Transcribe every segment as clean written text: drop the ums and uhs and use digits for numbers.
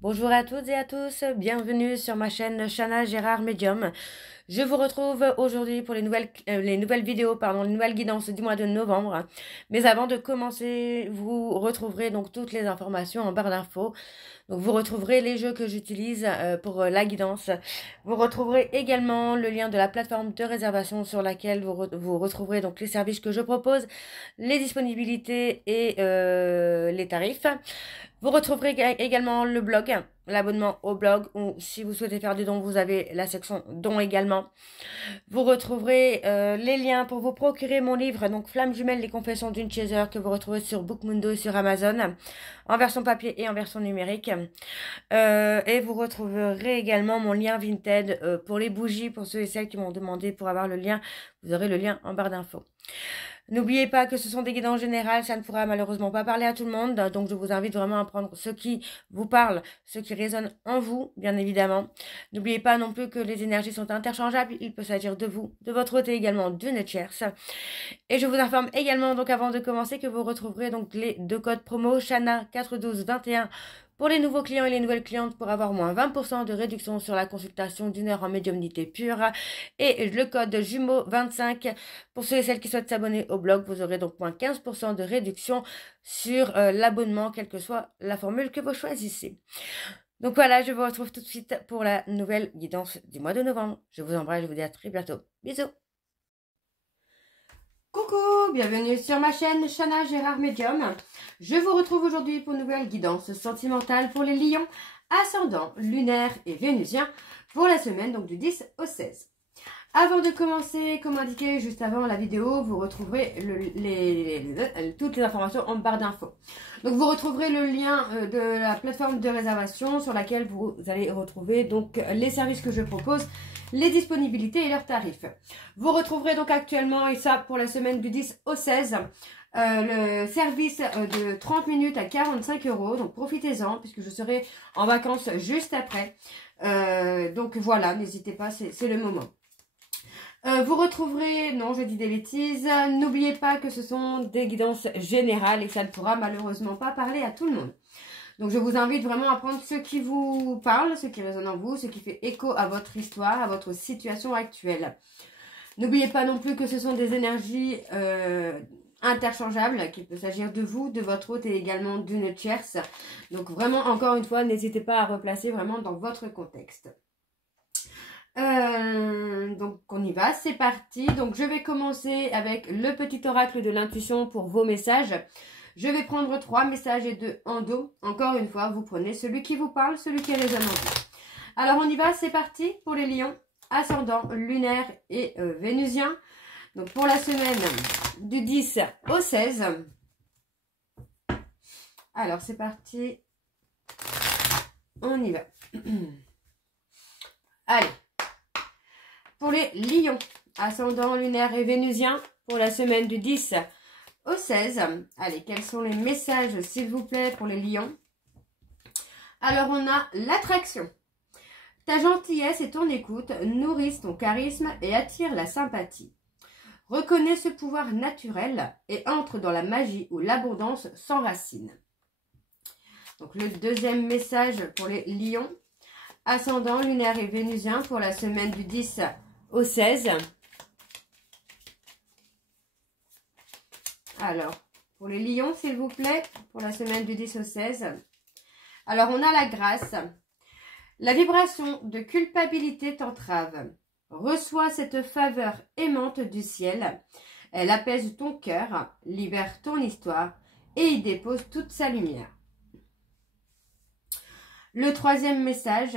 Bonjour à toutes et à tous, bienvenue sur ma chaîne Chana Gérard Medium. Je vous retrouve aujourd'hui pour les nouvelles vidéos, les nouvelles guidances du mois de novembre. Mais avant de commencer, vous retrouverez donc toutes les informations en barre d'infos. Donc vous retrouverez les jeux que j'utilise pour la guidance. Vous retrouverez également le lien de la plateforme de réservation sur laquelle vous retrouverez donc les services que je propose, les disponibilités et les tarifs. Vous retrouverez également le blog, l'abonnement au blog, ou si vous souhaitez faire des dons, vous avez la section dons également. Vous retrouverez les liens pour vous procurer mon livre, donc Flamme jumelle, les confessions d'une chaser, que vous retrouvez sur Bookmundo et sur Amazon, en version papier et en version numérique. Et vous retrouverez également mon lien Vinted pour les bougies, pour ceux et celles qui m'ont demandé pour avoir le lien. Vous aurez le lien en barre d'infos. N'oubliez pas que ce sont des guidances générales, ça ne pourra malheureusement pas parler à tout le monde, donc je vous invite vraiment à prendre ce qui vous parle, ce qui résonne en vous, bien évidemment. N'oubliez pas non plus que les énergies sont interchangeables, il peut s'agir de vous, de votre côté également d'une tierce. Et je vous informe également, donc avant de commencer, que vous retrouverez donc les deux codes promo Chana 41221 pour les nouveaux clients et les nouvelles clientes pour avoir moins 20% de réduction sur la consultation d'une heure en médiumnité pure. Et le code jumeau 25 pour ceux et celles qui souhaitent s'abonner au blog. Vous aurez donc moins 15% de réduction sur l'abonnement, quelle que soit la formule que vous choisissez. Donc voilà, je vous retrouve tout de suite pour la nouvelle guidance du mois de novembre. Je vous embrasse, je vous dis à très bientôt. Bisous. Coucou, bienvenue sur ma chaîne Chana Gérard Medium. Je vous retrouve aujourd'hui pour une nouvelle guidance sentimentale pour les lions, ascendant, lunaire et vénusien pour la semaine donc du 10 au 16. Avant de commencer, comme indiqué juste avant la vidéo, vous retrouverez toutes les informations en barre d'infos. Donc vous retrouverez le lien de la plateforme de réservation sur laquelle vous allez retrouver donc les services que je propose, les disponibilités et leurs tarifs. Vous retrouverez donc actuellement, et ça pour la semaine du 10 au 16, le service de 30 minutes à 45 €. Donc profitez-en puisque je serai en vacances juste après. Donc voilà, n'hésitez pas, c'est le moment. Vous retrouverez, non je dis des bêtises, n'oubliez pas que ce sont des guidances générales et que ça ne pourra malheureusement pas parler à tout le monde. Donc je vous invite vraiment à prendre ce qui vous parle, ce qui résonne en vous, ce qui fait écho à votre histoire, à votre situation actuelle. N'oubliez pas non plus que ce sont des énergies interchangeables, qu'il peut s'agir de vous, de votre hôte et également d'une tierce. Donc vraiment, encore une fois, n'hésitez pas à replacer vraiment dans votre contexte. Donc on y va, c'est parti. Donc je vais commencer avec le petit oracle de l'intuition pour vos messages. Je vais prendre 3 messages et 2 en dos. Encore une fois, vous prenez celui qui vous parle, celui qui résonne en vous. Alors on y va, c'est parti pour les lions, ascendant, lunaire et vénusien. Donc pour la semaine du 10 au 16. Alors c'est parti. On y va. Allez. Pour les lions, ascendant, lunaire et vénusien, pour la semaine du 10 au 16. Allez, quels sont les messages, s'il vous plaît, pour les lions? Alors, on a l'attraction. Ta gentillesse et ton écoute nourrissent ton charisme et attirent la sympathie. Reconnais ce pouvoir naturel et entre dans la magie où l'abondance s'enracine. Donc, le deuxième message pour les lions, ascendant, lunaire et vénusien, pour la semaine du 10 au 16. Alors, pour les lions, s'il vous plaît, pour la semaine du 10 au 16. Alors, on a la grâce. La vibration de culpabilité t'entrave. Reçois cette faveur aimante du ciel. Elle apaise ton cœur, libère ton histoire et y dépose toute sa lumière. Le troisième message.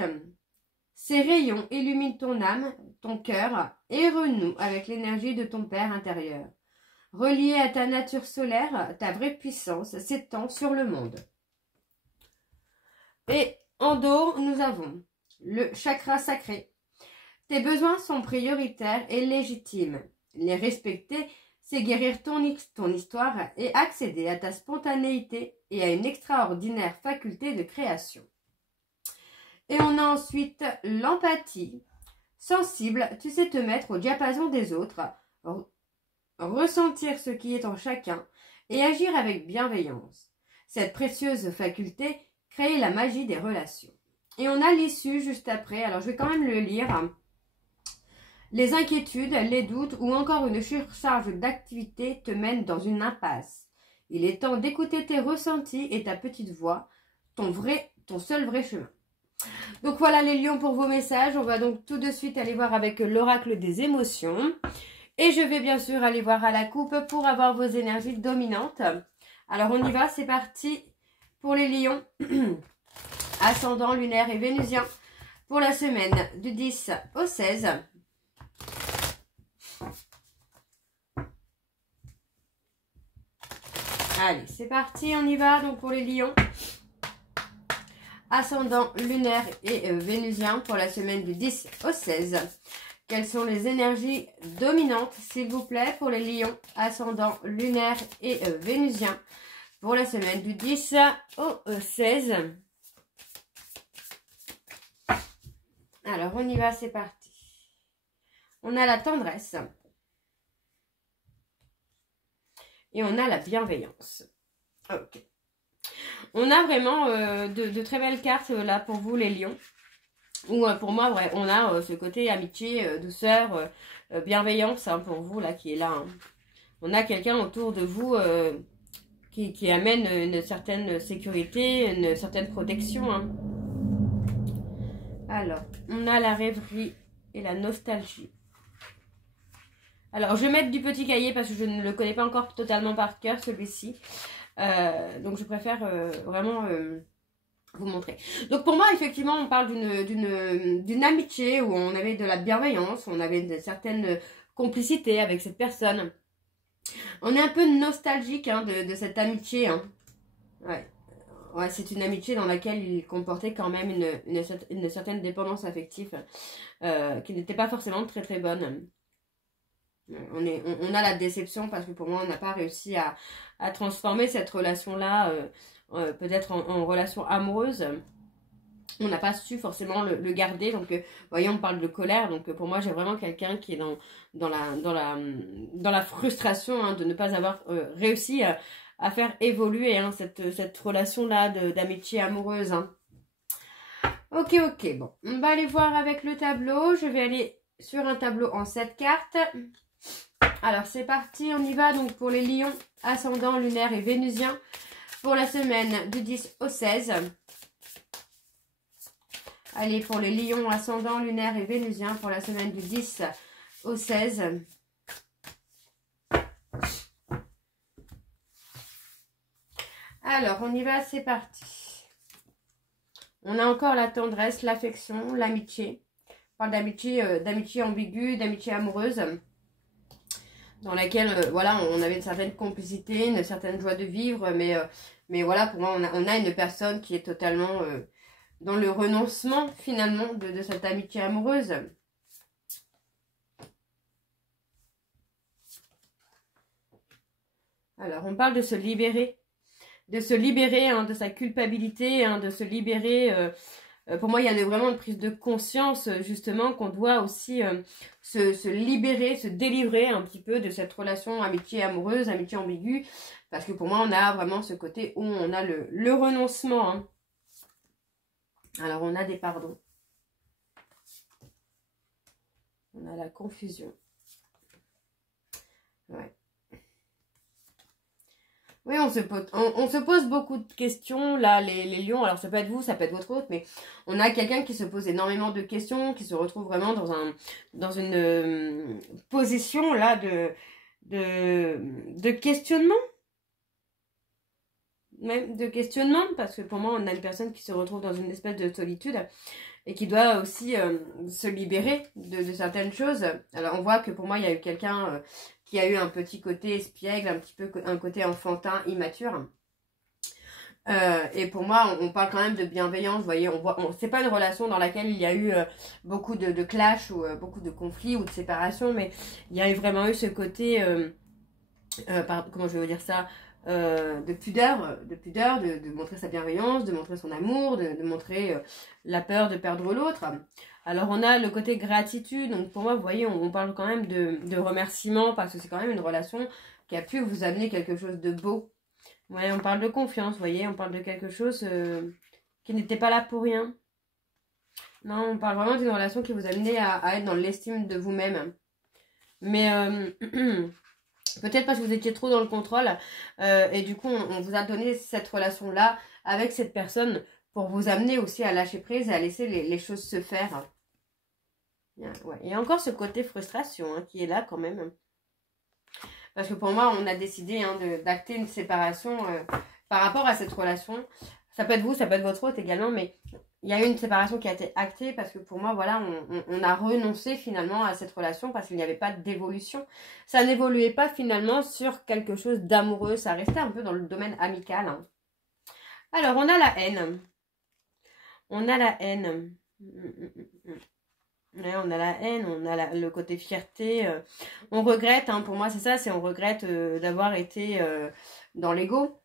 Ces rayons illuminent ton âme, ton cœur et renoue avec l'énergie de ton Père intérieur. Relié à ta nature solaire, ta vraie puissance s'étend sur le monde. Et en dos, nous avons le chakra sacré. Tes besoins sont prioritaires et légitimes. Les respecter, c'est guérir ton histoire et accéder à ta spontanéité et à une extraordinaire faculté de création. Et on a ensuite l'empathie. Sensible, tu sais te mettre au diapason des autres, ressentir ce qui est en chacun et agir avec bienveillance. Cette précieuse faculté créer la magie des relations. Et on a l'issue juste après. Alors, je vais quand même le lire. Les inquiétudes, les doutes ou encore une surcharge d'activité te mènent dans une impasse. Il est temps d'écouter tes ressentis et ta petite voix, ton seul vrai chemin. Donc voilà les lions pour vos messages. On va donc tout de suite aller voir avec l'oracle des émotions. Et je vais bien sûr aller voir à la coupe pour avoir vos énergies dominantes. Alors on y va, c'est parti pour les lions. Ascendant, lunaire et vénusien pour la semaine du 10 au 16. Allez, c'est parti, on y va. Donc pour les lions, ascendant, lunaire et vénusien pour la semaine du 10 au 16. Quelles sont les énergies dominantes, s'il vous plaît, pour les lions, ascendant, lunaire et vénusien pour la semaine du 10 au 16. Alors, on y va, c'est parti. On a la tendresse. Et on a la bienveillance. Ok. On a vraiment de très belles cartes là pour vous les lions. Ou pour moi, on a ce côté amitié, douceur, bienveillance hein, pour vous là qui est là. Hein. On a quelqu'un autour de vous qui amène une certaine sécurité, une certaine protection. Hein. Alors, on a la rêverie et la nostalgie. Alors, je vais mettre du petit cahier parce que je ne le connais pas encore totalement par cœur, celui-ci. Donc, je préfère vraiment vous montrer. Donc, pour moi, effectivement, on parle d'une amitié où on avait de la bienveillance, on avait une certaine complicité avec cette personne. On est un peu nostalgique hein, de cette amitié. Hein. Ouais, c'est une amitié dans laquelle il comportait quand même une certaine dépendance affective qui n'était pas forcément très très bonne. On a la déception parce que pour moi, on n'a pas réussi à transformer cette relation-là peut-être en relation amoureuse. On n'a pas su forcément le garder. Donc, voyez, on parle de colère. Donc, pour moi, j'ai vraiment quelqu'un qui est dans la frustration hein, de ne pas avoir réussi à faire évoluer hein, cette relation-là d'amitié amoureuse. Hein. Ok, bon. On va aller voir avec le tableau. Je vais aller sur un tableau en 7 cartes. Alors, c'est parti. On y va donc pour les lions, ascendant, lunaire et vénusien pour la semaine du 10 au 16. Allez, pour les lions, ascendant, lunaire et vénusien pour la semaine du 10 au 16. Alors, on y va, c'est parti. On a encore la tendresse, l'affection, l'amitié. On parle d'amitié ambiguë, d'amitié amoureuse. Dans laquelle, voilà, on avait une certaine complicité, une certaine joie de vivre. Mais voilà, pour moi, on a une personne qui est totalement dans le renoncement, finalement, de cette amitié amoureuse. Alors, on parle de se libérer. De se libérer hein, de sa culpabilité, hein, de se libérer... pour moi, il y a vraiment une prise de conscience, justement, qu'on doit aussi se libérer, se délivrer un petit peu de cette relation amitié amoureuse, amitié ambiguë. Parce que pour moi, on a vraiment ce côté où on a le renoncement. Hein. Alors, on a des pardons. On a la confusion. Ouais. Oui, on se pose beaucoup de questions, là, les lions. Alors, ça peut être vous, ça peut être votre autre, mais on a quelqu'un qui se pose énormément de questions, qui se retrouve vraiment dans une position, là, de questionnement. Même de questionnement, parce que pour moi, on a une personne qui se retrouve dans une espèce de solitude et qui doit aussi se libérer de certaines choses. Alors, on voit que pour moi, il y a eu quelqu'un... qui a eu un petit côté espiègle, un petit peu un côté enfantin, immature. Et pour moi, on parle quand même de bienveillance, vous voyez, c'est pas une relation dans laquelle il y a eu beaucoup de clash ou beaucoup de conflits ou de séparation, mais il y a vraiment eu ce côté, comment je vais vous dire ça, de pudeur, de montrer sa bienveillance, de montrer son amour, de montrer la peur de perdre l'autre. Alors, on a le côté gratitude. Donc, pour moi, vous voyez, on parle quand même de remerciement parce que c'est quand même une relation qui a pu vous amener quelque chose de beau. Ouais, on parle de confiance, vous voyez, on parle de quelque chose qui n'était pas là pour rien. Non, on parle vraiment d'une relation qui vous a amené à être dans l'estime de vous-même. Mais peut-être parce que vous étiez trop dans le contrôle. Et du coup, on vous a donné cette relation-là avec cette personne pour vous amener aussi à lâcher prise et à laisser les choses se faire. Ouais. Et encore ce côté frustration hein, qui est là quand même. Parce que pour moi, on a décidé hein, d'acter une séparation par rapport à cette relation. Ça peut être vous, ça peut être votre autre également, mais il y a eu une séparation qui a été actée parce que pour moi, voilà, on a renoncé finalement à cette relation parce qu'il n'y avait pas d'évolution. Ça n'évoluait pas finalement sur quelque chose d'amoureux, ça restait un peu dans le domaine amical. Hein. Alors, on a la haine. On a la haine. Ouais, on a la haine, on a le côté fierté. On regrette, hein, pour moi c'est ça, c'est on regrette d'avoir été dans l'ego.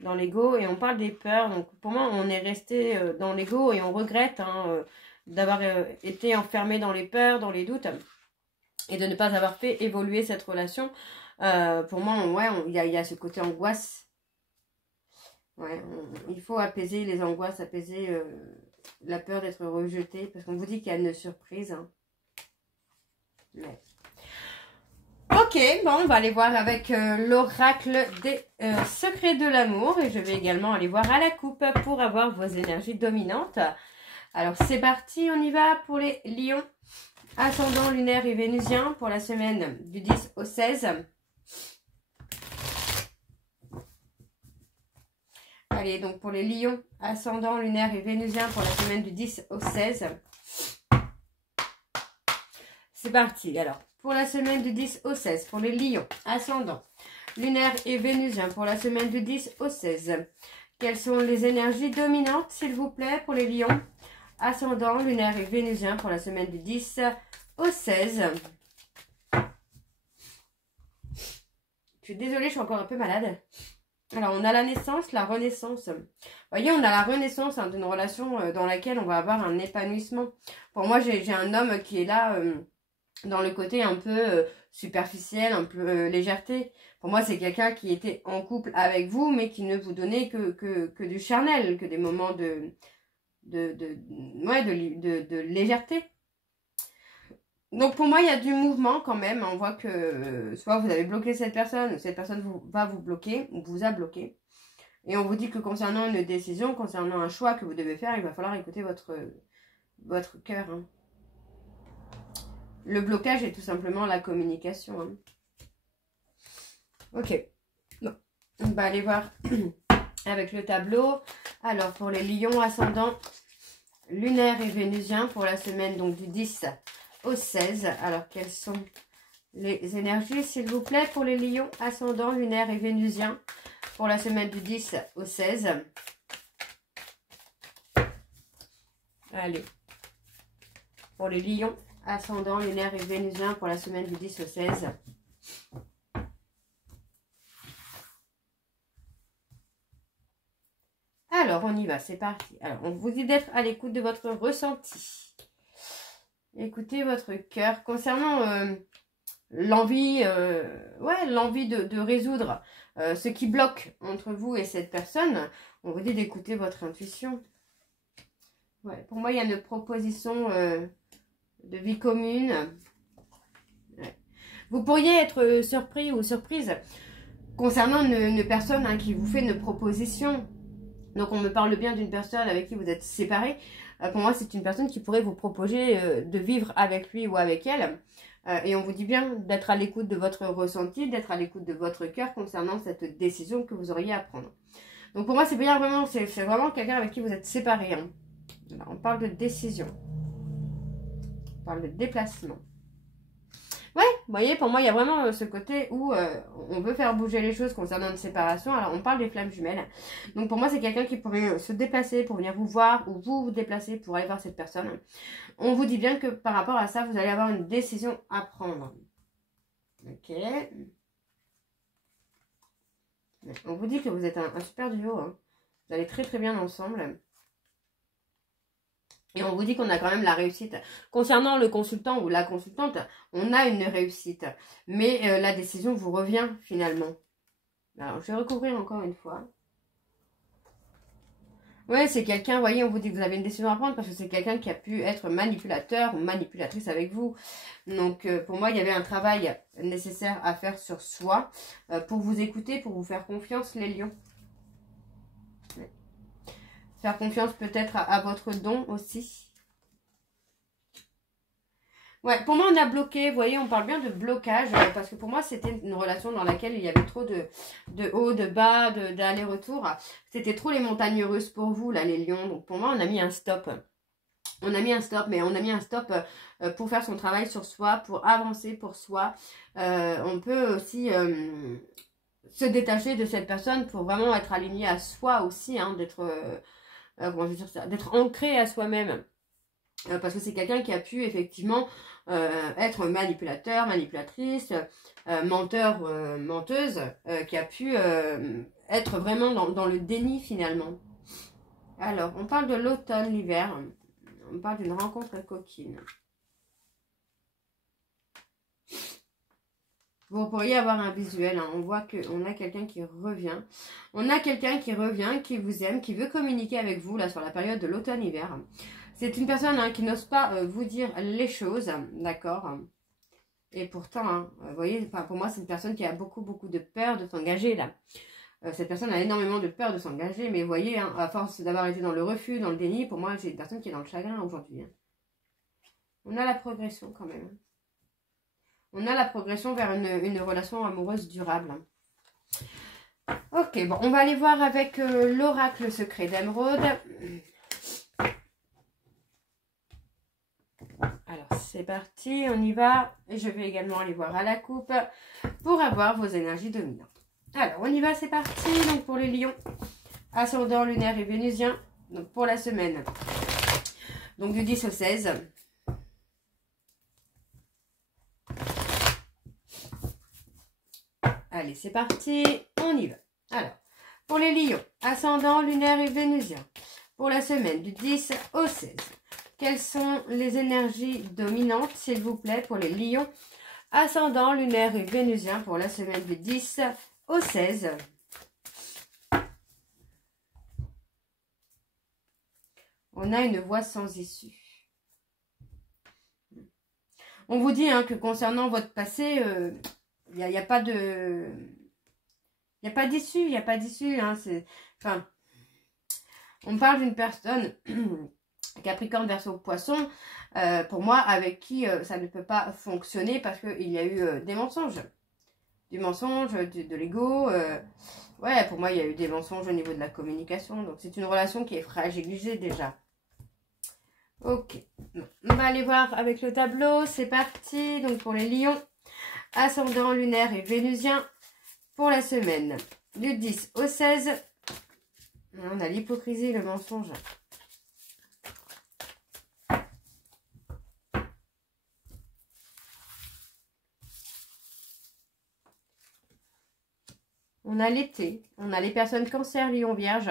Dans l'ego et on parle des peurs. Donc pour moi on est resté dans l'ego et on regrette hein, d'avoir été enfermé dans les peurs, dans les doutes et de ne pas avoir fait évoluer cette relation. Pour moi, ouais, il y a ce côté angoisse. Ouais, il faut apaiser les angoisses, apaiser la peur d'être rejeté parce qu'on vous dit qu'il y a une surprise. Hein. Ouais. Ok, bon, on va aller voir avec l'oracle des secrets de l'amour. Et je vais également aller voir à la coupe pour avoir vos énergies dominantes. Alors, c'est parti, on y va pour les lions. Ascendant lunaire et vénusien pour la semaine du 10 au 16. Allez, donc pour les lions, ascendant lunaire et vénusien pour la semaine du 10 au 16. C'est parti, alors. Pour la semaine du 10 au 16, pour les lions, ascendant, lunaire et vénusien, pour la semaine du 10 au 16. Quelles sont les énergies dominantes, s'il vous plaît, pour les lions, ascendant, lunaire et vénusien, pour la semaine du 10 au 16. Je suis désolée, je suis encore un peu malade. Alors, on a la naissance, la renaissance. Vous voyez, on a la renaissance hein, d'une relation dans laquelle on va avoir un épanouissement. Pour moi, j'ai un homme qui est là... dans le côté un peu superficiel, un peu légèreté. Pour moi, c'est quelqu'un qui était en couple avec vous, mais qui ne vous donnait que du charnel, que des moments de légèreté. Donc, pour moi, il y a du mouvement quand même. On voit que soit vous avez bloqué cette personne, ou cette personne va vous bloquer, ou vous a bloqué. Et on vous dit que concernant une décision, concernant un choix que vous devez faire, il va falloir écouter votre cœur, hein. Le blocage est tout simplement la communication. Hein. Ok. Bon. On va aller voir avec le tableau. Alors, pour les lions ascendants, lunaire et vénusien, pour la semaine donc du 10 au 16. Alors, quelles sont les énergies, s'il vous plaît, pour les lions ascendants, lunaire et vénusien, pour la semaine du 10 au 16. Allez. Pour les lions ascendant, lunaire et vénusien pour la semaine du 10 au 16. Alors, on y va, c'est parti. Alors, on vous dit d'être à l'écoute de votre ressenti. Écoutez votre cœur. Concernant l'envie l'envie de résoudre ce qui bloque entre vous et cette personne, on vous dit d'écouter votre intuition. Ouais, pour moi, il y a une proposition... de vie commune. Ouais. Vous pourriez être surpris ou surprise concernant une personne hein, qui vous fait une proposition. Donc on me parle bien d'une personne avec qui vous êtes séparés. Pour moi c'est une personne qui pourrait vous proposer de vivre avec lui ou avec elle. Et on vous dit bien d'être à l'écoute de votre ressenti, d'être à l'écoute de votre cœur concernant cette décision que vous auriez à prendre. Donc pour moi c'est bien vraiment, c'est vraiment quelqu'un avec qui vous êtes séparés. Hein. Alors, on parle de décision. On parle de déplacement. Ouais, vous voyez, pour moi, il y a vraiment ce côté où on veut faire bouger les choses concernant une séparation. Alors, on parle des flammes jumelles. Donc, pour moi, c'est quelqu'un qui pourrait se déplacer pour venir vous voir ou vous déplacer pour aller voir cette personne. On vous dit bien que par rapport à ça, vous allez avoir une décision à prendre. Ok. On vous dit que vous êtes un super duo. Hein. Vous allez très très bien ensemble. Et on vous dit qu'on a quand même la réussite. Concernant le consultant ou la consultante, on a une réussite. Mais la décision vous revient finalement. Alors, je vais recouvrir encore une fois. Ouais, c'est quelqu'un, vous voyez, on vous dit que vous avez une décision à prendre parce que c'est quelqu'un qui a pu être manipulateur ou manipulatrice avec vous. Donc, pour moi, il y avait un travail nécessaire à faire sur soi pour vous écouter, pour vous faire confiance, les lions. Ouais. Faire confiance peut-être à votre don aussi. Ouais, pour moi, on a bloqué, vous voyez, on parle bien de blocage, parce que pour moi, c'était une relation dans laquelle il y avait trop de haut, de bas, d'aller-retour. C'était trop les montagnes russes pour vous, là, les lions. Donc, pour moi, on a mis un stop. On a mis un stop, mais on a mis un stop pour faire son travail sur soi, pour avancer pour soi. On peut aussi se détacher de cette personne pour vraiment être aligné à soi aussi, hein, d'être comment je veux dire ça, d'être ancré à soi-même. Parce que c'est quelqu'un qui a pu effectivement être manipulateur, manipulatrice, menteur, menteuse, qui a pu être vraiment dans le déni finalement. Alors, on parle de l'automne, l'hiver. On parle d'une rencontre coquine. Vous pourriez avoir un visuel, hein. On voit qu'on a quelqu'un qui revient. On a quelqu'un qui revient, qui vous aime, qui veut communiquer avec vous là sur la période de l'automne-hiver. C'est une personne hein, qui n'ose pas vous dire les choses, d'accord. Et pourtant, hein, vous voyez, pour moi, c'est une personne qui a beaucoup de peur de s'engager là. Cette personne a énormément de peur de s'engager, mais vous voyez, hein, à force d'avoir été dans le refus, dans le déni, pour moi, c'est une personne qui est dans le chagrin aujourd'hui. Hein. On a la progression quand même. On a la progression vers une relation amoureuse durable. Ok, bon, on va aller voir avec l'oracle secret d'Émeraude. Alors, c'est parti, on y va. Et je vais également aller voir à la coupe pour avoir vos énergies dominantes. Alors, on y va, c'est parti. Donc, pour les lions, ascendant lunaire et vénusien, donc pour la semaine. Donc, du 10 au 16. Allez, c'est parti, on y va. Alors, pour les lions, ascendant lunaire et vénusien, pour la semaine du 10 au 16. Quelles sont les énergies dominantes, s'il vous plaît, pour les lions, ascendant lunaire et vénusien, pour la semaine du 10 au 16. On a une voie sans issue. On vous dit hein, que concernant votre passé, il n'y a pas de... Il n'y a pas d'issue, il n'y a pas d'issue. Hein, enfin, on parle d'une personne, Capricorne, Verseau, Poisson, pour moi, avec qui ça ne peut pas fonctionner parce qu'il y a eu des mensonges. Du mensonge, de l'ego. Ouais, pour moi, il y a eu des mensonges au niveau de la communication. Donc, c'est une relation qui est fragilisée déjà. Ok. On va aller voir avec le tableau. C'est parti. Donc, pour les lions, ascendant lunaire et vénusien, pour la semaine du 10 au 16. On a l'hypocrisie et le mensonge. On a l'été, on a les personnes cancer, lion, vierge.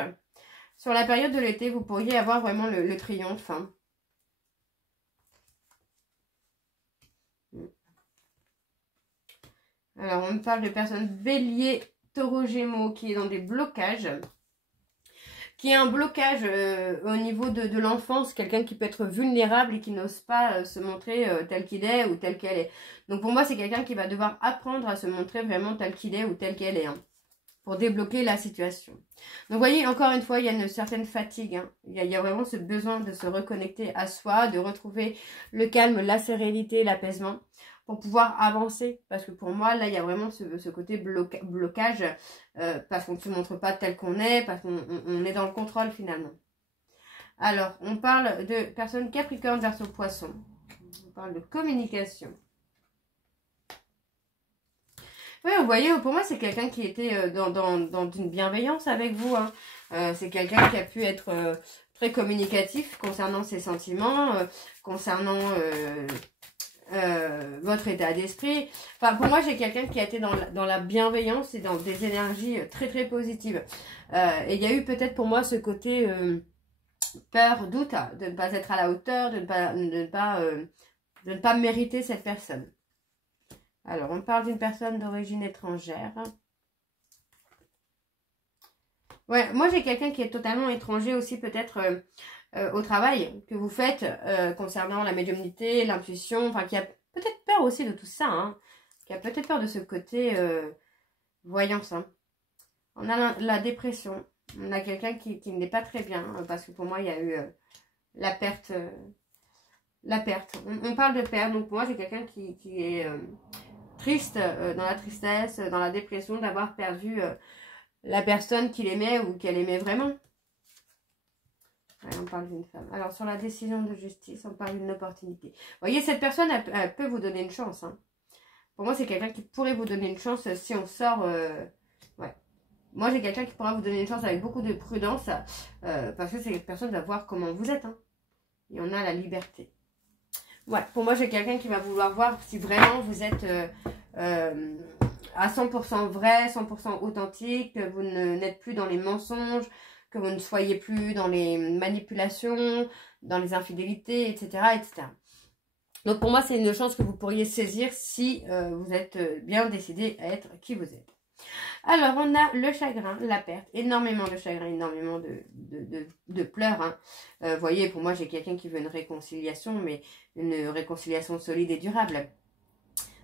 Sur la période de l'été, vous pourriez avoir vraiment le triomphe. Hein. Alors, on me parle de personnes bélier, taureau, gémeaux, qui est dans des blocages. Qui a un blocage au niveau de l'enfance, quelqu'un qui peut être vulnérable et qui n'ose pas se montrer tel qu'il est ou tel qu'elle est. Donc pour moi, c'est quelqu'un qui va devoir apprendre à se montrer vraiment tel qu'il est ou tel qu'elle est. Hein. Pour débloquer la situation. Donc, vous voyez, encore une fois, il y a une certaine fatigue. Hein. Il y a vraiment ce besoin de se reconnecter à soi, de retrouver le calme, la sérénité, l'apaisement pour pouvoir avancer. Parce que pour moi, là, il y a vraiment ce côté blocage parce qu'on ne se montre pas tel qu'on est, parce qu'on est dans le contrôle finalement. Alors, on parle de personnes Capricorne, Verseau, Poisson. On parle de communication. Oui, vous voyez, pour moi, c'est quelqu'un qui était dans une bienveillance avec vous. Hein. C'est quelqu'un qui a pu être très communicatif concernant ses sentiments, concernant votre état d'esprit. Enfin, pour moi, j'ai quelqu'un qui a été dans la bienveillance et dans des énergies très positives. Et il y a eu peut-être pour moi ce côté peur, doute, de ne pas être à la hauteur, de ne pas mériter cette personne. Alors, on parle d'une personne d'origine étrangère. Ouais, moi j'ai quelqu'un qui est totalement étranger aussi peut-être au travail que vous faites concernant la médiumnité, l'intuition, enfin qui a peut-être peur aussi de tout ça, hein, qui a peut-être peur de ce côté voyance. Hein. On a la dépression, on a quelqu'un qui n'est pas très bien, parce que pour moi il y a eu la perte. On parle de perte, donc pour moi c'est quelqu'un qui est triste, dans la tristesse, dans la dépression d'avoir perdu la personne qu'il aimait ou qu'elle aimait vraiment. Ouais, on parle d'une femme. Alors, sur la décision de justice, on parle d'une opportunité. Vous voyez, cette personne, elle peut vous donner une chance. Hein. Pour moi, c'est quelqu'un qui pourrait vous donner une chance si on sort... ouais. Moi, j'ai quelqu'un qui pourra vous donner une chance avec beaucoup de prudence. Parce que cette personne va voir comment vous êtes. Hein. Et on a la liberté. Ouais, pour moi, j'ai quelqu'un qui va vouloir voir si vraiment vous êtes... à 100% vrai, 100% authentique, que vous n'êtes plus dans les mensonges, que vous ne soyez plus dans les manipulations, dans les infidélités, etc. etc. Donc pour moi, c'est une chance que vous pourriez saisir si vous êtes bien décidé à être qui vous êtes. Alors, on a le chagrin, la perte, énormément de chagrin, énormément de pleurs. Hein. Vous voyez, pour moi, j'ai quelqu'un qui veut une réconciliation, mais une réconciliation solide et durable.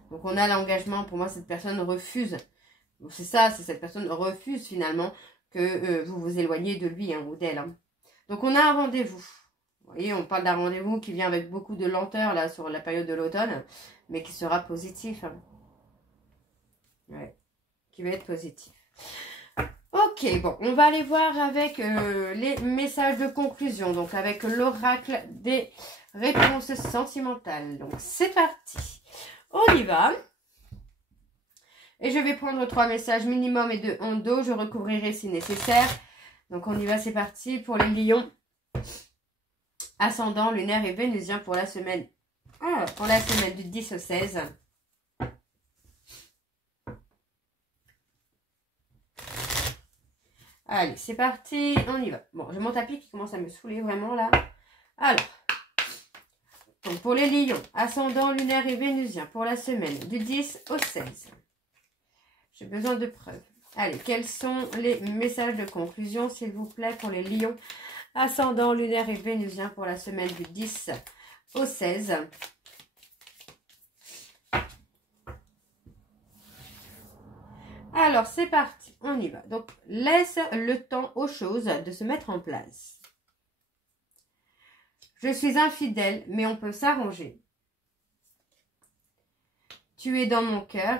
Donc on a l'engagement, pour moi cette personne refuse, c'est ça, c'est cette personne refuse finalement que vous vous éloigniez de lui hein, ou d'elle. Hein. Donc on a un rendez-vous, vous voyez on parle d'un rendez-vous qui vient avec beaucoup de lenteur là sur la période de l'automne, mais qui sera positif. Hein. Ouais, qui va être positif. Ok, bon, on va aller voir avec les messages de conclusion, donc avec l'oracle des réponses sentimentales. Donc c'est parti. On y va. Et je vais prendre 3 messages minimum et 2 en dos. Je recouvrirai si nécessaire. Donc on y va, c'est parti pour les lions. Ascendant, lunaire et vénusien pour la semaine. Pour la semaine du 10 au 16. Allez, c'est parti. On y va. Bon, j'ai mon tapis qui commence à me saouler vraiment là. Alors. Donc pour les lions, ascendant, lunaire et vénusien pour la semaine du 10 au 16. J'ai besoin de preuves. Allez, quels sont les messages de conclusion, s'il vous plaît, pour les lions, ascendant, lunaire et vénusien pour la semaine du 10 au 16. Alors, c'est parti, on y va. Donc, laisse le temps aux choses de se mettre en place. Je suis infidèle, mais on peut s'arranger. Tu es dans mon cœur.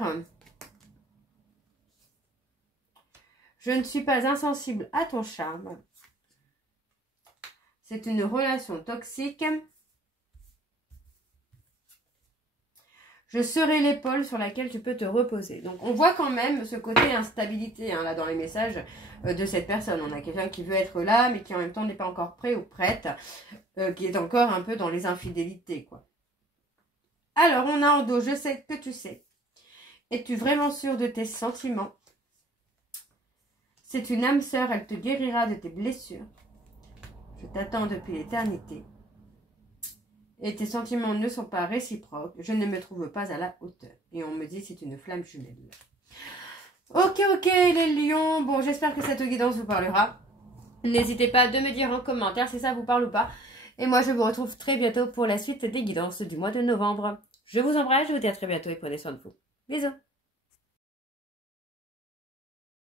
Je ne suis pas insensible à ton charme. C'est une relation toxique. Je serai l'épaule sur laquelle tu peux te reposer. Donc, on voit quand même ce côté instabilité hein, là dans les messages de cette personne. On a quelqu'un qui veut être là, mais qui en même temps n'est pas encore prêt ou prête, qui est encore un peu dans les infidélités, quoi. Alors, on a en dos, je sais que tu sais. Es-tu vraiment sûr de tes sentiments? C'est une âme sœur, elle te guérira de tes blessures. Je t'attends depuis l'éternité. Et tes sentiments ne sont pas réciproques. Je ne me trouve pas à la hauteur. Et on me dit c'est une flamme jumelle. Ok, les lions. Bon, j'espère que cette guidance vous parlera. N'hésitez pas de me dire en commentaire si ça vous parle ou pas. Et moi, je vous retrouve très bientôt pour la suite des guidances du mois de novembre. Je vous embrasse, je vous dis à très bientôt et prenez soin de vous. Bisous.